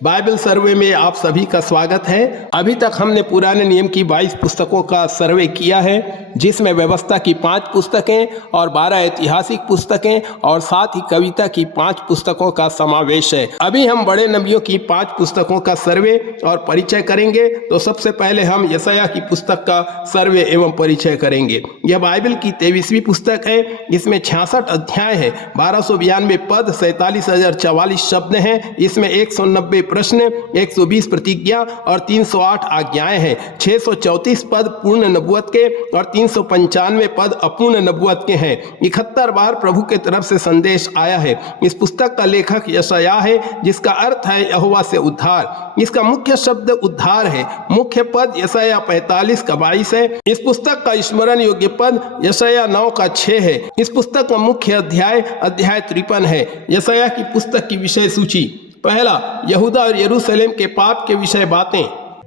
Bible सर्वे में आप सभी का स्वागत है। अभी तक हमने पुराने नियम की 22 पुस्तकों का सर्वे किया है, जिसमें व्यवस्था की 5 पुस्तकें और 12 ऐतिहासिक पुस्तकें और साथ ही कविता की 5 पुस्तकों का समावेश है। अभी हम बड़े नबियों की 5 पुस्तकों का सर्वे और परिचय करेंगे। तो सबसे पहले हम यशायाह की पुस्तक का सर्वे एवं परिचय करेंगे। यह बाइबल की 23वीं पुस्तक है। इसमें 66 अध्याय है, 1292 पद, 47,044 शब्द हैं। इसमें 190 प्रश्न, 120 प्रतिज्ञा और 308 आज्ञाएं हैं। 634 पद पूर्ण नबुवत के और 395 पद अपूर्ण नबुवत के हैं। 71 बार प्रभु के तरफ से संदेश आया है। इस पुस्तक का लेखक यशायाह है, जिसका अर्थ है यहोवा से उद्धार। इसका मुख्य शब्द उद्धार है। मुख्य पद यशायाह 45 का 22 है। इस पुस्तक का स्मरण योग्य पद यशायाह 9 का 6 है। इस पुस्तक का मुख्य अध्याय 53 है। यशायाह की पुस्तक की विषय सूची। पहला, यहूदा और यरूशलेम के पाप के विषय बातें,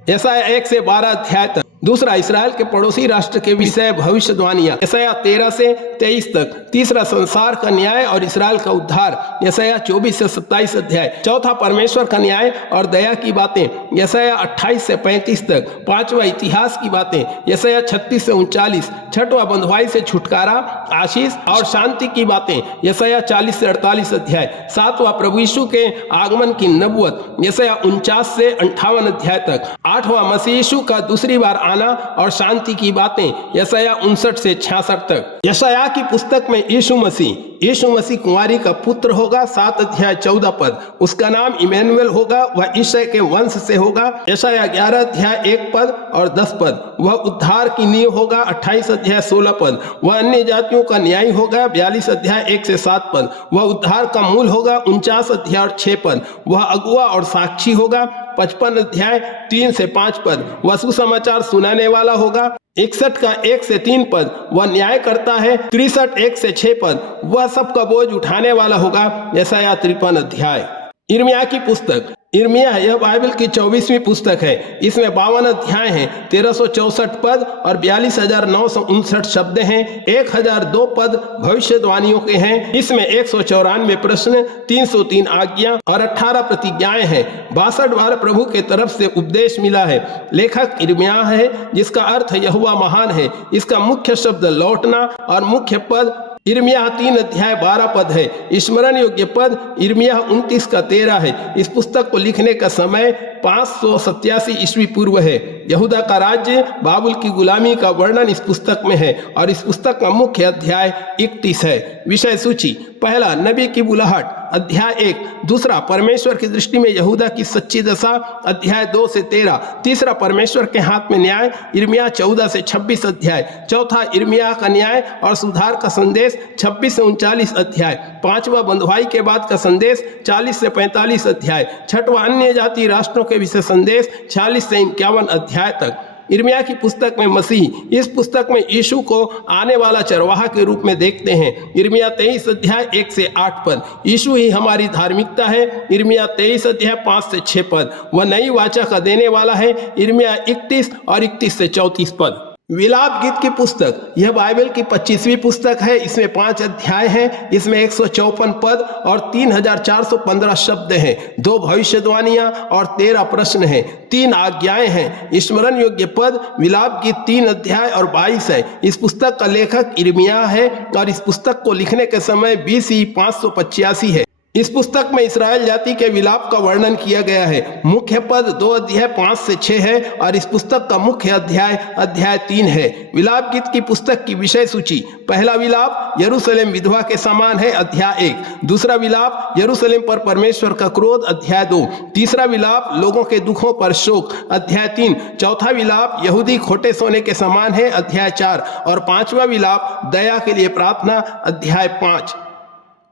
यशायाह 1 से 12 अध्याय तक। दूसरा, इस्राएल के पड़ोसी राष्ट्र के विषय भविष्यवाणियां, यशायाह 13 से 23 तक। तीसरा, संसार का न्याय और इस्राएल का उद्धार, यशायाह 24 से 27 अध्याय। चौथा, परमेश्वर का न्याय और दया की बातें, यशायाह 28 से 35 तक। पांचवा, इतिहास की बातें, यशायाह 36 से 39। छठवां, बंधुआई से छुटकारा, आशीष और शांति की बातें, यशायाह 40 से 48 अध्याय। सातवां, प्रभु यीशु के आगमन की नबुवत, यशायाह 49 से 58 अध्याय तक। आठवां, मसीह यीशु का दूसरी बार और शांति की बातें, यशायाह 59 से 66 तक। यशायाह की पुस्तक में यीशु मसीह कुंवारी का पुत्र होगा, 7 अध्याय 14 पद। उसका नाम इमैनुएल होगा, वह ईशय के वंश से होगा, यशायाह 11 अध्याय 1 पद और 10 पद। वह उद्धार की नींव होगा, 28 अध्याय 16 पद। वह अन्य जातियों का न्याय होगा, 42 अध्याय 1 से 7 पद। वह उद्धार का मूल होगा, 49 अध्याय और 6 पद। वह अगुआ और साक्षी होगा, 55 अध्याय 3 से 5 पद। वह सुसमाचार सुनाने वाला होगा, 61 का 1 से 3 पद। वह न्याय करता है, 63 1 से 6 पद। वह सबका बोझ उठाने वाला होगा, यशायाह 53 अध्याय। यिर्मयाह की पुस्तक। यिर्मयाह यह बाइबल की 24वीं पुस्तक है। इसमें 52 अध्याय हैं, 1364 पद और 42,959 शब्द हैं। 1002 पद भविष्यवाणियों के हैं। इसमें 194 प्रश्न, 303 आज्ञा और 18 प्रतिज्ञाएं हैं। 62 बार प्रभु के तरफ से उपदेश मिला है। लेखक यिर्मयाह है, जिसका अर्थ यहोवा महान है। इसका मुख्य शब्द लौटना और मुख्य पद यिर्मयाह 3 अध्याय 12 पद है। स्मरण योग्य पद यिर्मयाह 29 का 13 है। इस पुस्तक को लिखने का समय 587 ईस्वी पूर्व है। यहूदा का राज्य, बाबुल की गुलामी का वर्णन इस पुस्तक में है और इस पुस्तक का मुख्य अध्याय 31 है। विषय सूची। पहला, नबी की बुलाहट, अध्याय 1। दूसरा, परमेश्वर की दृष्टि में यहूदा की सच्ची दशा, अध्याय 2 से 13। तीसरा, परमेश्वर के हाथ में न्याय, यिर्मयाह 14 से 26 अध्याय। चौथा, यिर्मयाह का न्याय और सुधार का संदेश, 26 से 39 अध्याय। पांचवा, बंधुआई के बाद का संदेश, 40 से 45 अध्याय। छठवां, अन्य जाति राष्ट्रों के विषय संदेश, 46 से 51 अध्याय तक। यिर्मयाह की पुस्तक में मसीह। इस पुस्तक में यीशु को आने वाला चरवाहा के रूप में देखते हैं। यिर्मयाह 23 अध्याय 1 से 8 पद। यीशु ही हमारी धार्मिकता है, यिर्मयाह 23 अध्याय 5 से 6 पद। वह नई वाचा का देने वाला है, यिर्मयाह 31 और 31 से 34 पद। विलाप गीत की पुस्तक। यह बाइबल की 25वीं पुस्तक है। इसमें 5 अध्याय हैं। इसमें 154 पद और 3,415 शब्द हैं। 2 भविष्यवाणियां और 13 प्रश्न हैं। 3 आज्ञाएं हैं। स्मरण योग्य पद विलाप गीत 3 अध्याय और 22 है। इस पुस्तक का लेखक यिर्मयाह है और इस पुस्तक को लिखने के समय BC 585 है। इस पुस्तक में इस्राएल जाति के विलाप का वर्णन किया गया है। मुख्य पद 2 अध्याय 5 से 6 है और इस पुस्तक का मुख्य अध्याय 3 है। विलाप गीत की पुस्तक की विषय सूची। पहला विलाप यरूशलेम विधवा के समान है, अध्याय 1। दूसरा विलाप यरूशलेम पर परमेश्वर का क्रोध, अध्याय 2। तीसरा विलाप लोगों के दुखों पर शोक, अध्याय 3। चौथा विलाप यहूदी खोटे सोने के समान है, अध्याय 4। और पांचवा विलाप दया के लिए प्रार्थना, अध्याय 5।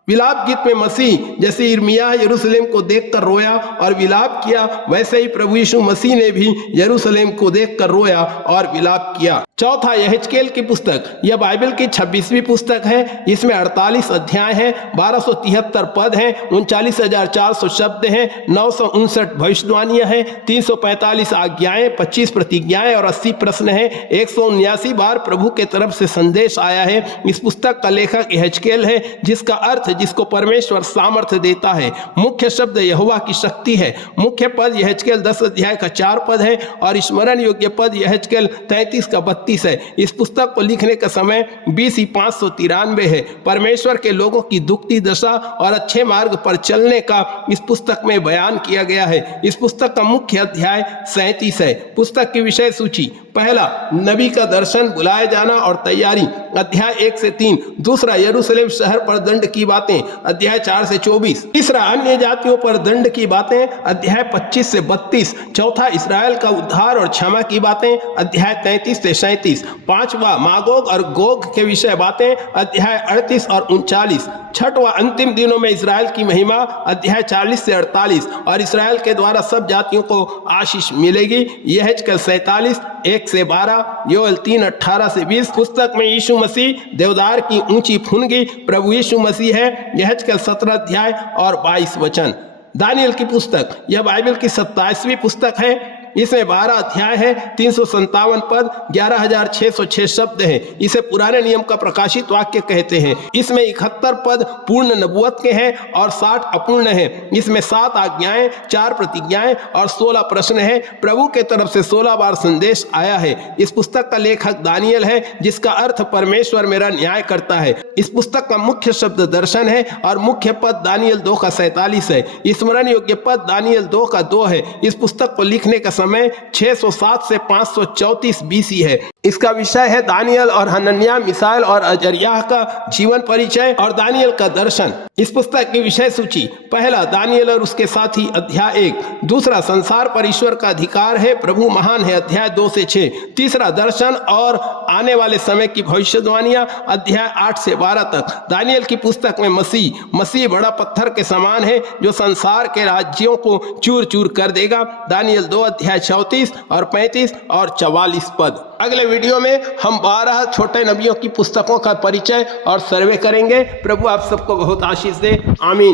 विलाप गीत में मसीह, जैसे यिर्मयाह यरूशलेम को देखकर रोया और विलाप किया, वैसे ही प्रभु यीशु मसीह ने भी यरूशलेम को देखकर रोया और विलाप किया। चौथा यहेजकेल की पुस्तक, यह बाइबल की 26वीं पुस्तक है। इसमें 48 अध्याय हैं, 1273 पद हैं, 39,400 शब्द हैं, 959 भविष्यवाणियां हैं, 345 आज्ञाएं, 25 प्रतिज्ञाएं और 80 प्रश्न हैं। 179 बार प्रभु के तरफ से संदेश आया है। इस पुस्तक का लेखक यहेजकेल है, जिसका अर्थ जिसको परमेश्वर सामर्थ्य देता है। मुख्य शब्द यहोवा की शक्ति है। मुख्य पद यहेजकेल 10 अध्याय का 4 पद है और स्मरण योग्य पद यहेजकेल 33 का 32 है। इस पुस्तक को लिखने का समय BC 593 है। परमेश्वर के लोगों की दुखती दशा और अच्छे मार्ग पर चलने का इस पुस्तक में बयान किया गया है। इस पुस्तक का मुख्य अध्याय 37 है। पुस्तक की विषय सूची, पहला नबी का दर्शन, बुलाए जाना और तैयारी, अध्याय 1 से 3। दूसरा यरूशलेम शहर पर दंड की बातें, अध्याय 4 से 24। तीसरा अन्य जातियों पर दंड की बातें, अध्याय 25 से 32। चौथा इस्राएल का उद्धार और क्षमा की बातें, अध्याय 33 से 37। पांचवा मागोग और गोग के विषय बातें, अध्याय 38 और 39। छठवा अंतिम दिनों में इस्राएल की महिमा, अध्याय 40 से 48। और इस्राएल के द्वारा सब जातियों को आशीष मिलेगी, यहेजकेल 47 1 से 12, योएल 3 18 से 20। पुस्तक में यीशु मसीह देवदार की ऊंची फुनगी प्रभु यीशु मसीह है, यहेजकेल 17 अध्याय और 22 वचन। दानियल की पुस्तक, यह बाइबल की 27वीं पुस्तक है। इसमें 12 अध्याय है, 357 पद, 11,606 शब्द हैं। इसे पुराने नियम का प्रकाशित वाक्य कहते हैं। इसमें 71 पद पूर्ण नबूवत के हैं और 60 अपूर्ण हैं। इसमें 7 आज्ञाएं, 4 प्रतिज्ञाएं और 16 प्रश्न हैं। प्रभु के तरफ से 16 बार संदेश आया है। इस पुस्तक का लेखक दानियल है, जिसका अर्थ परमेश्वर मेरा न्याय करता है। इस पुस्तक का मुख्य शब्द दर्शन है और मुख्य पद दानियल 2 का 47 है। स्मरण योग्य पद दानियल 2 का 2 है। इस पुस्तक को लिखने का समय 607 से 534 BC है। इसका विषय है दानियल और हनन्याह, मिसाएल और अजर्याह का जीवन परिचय और दानियल का दर्शन। इस पुस्तक की विषय सूची, पहला दानियल और उसके साथी, अध्याय 1। दूसरा संसार पर ईश्वर का अधिकार है, प्रभु महान है, अध्याय 2 से 6। तीसरा दर्शन और आने वाले समय की भविष्यवाणियां, अध्याय 8 से 12 तक। दानियल की पुस्तक में मसीह बड़ा पत्थर के समान है, जो संसार के राज्यों को चूर चूर कर देगा, दानियल 2 अध्याय 34 और 35 और 44 पद। अगले वीडियो में हम 12 छोटे नबियों की पुस्तकों का परिचय और सर्वे करेंगे। प्रभु आप सबको बहुत आशीष दे, आमीन।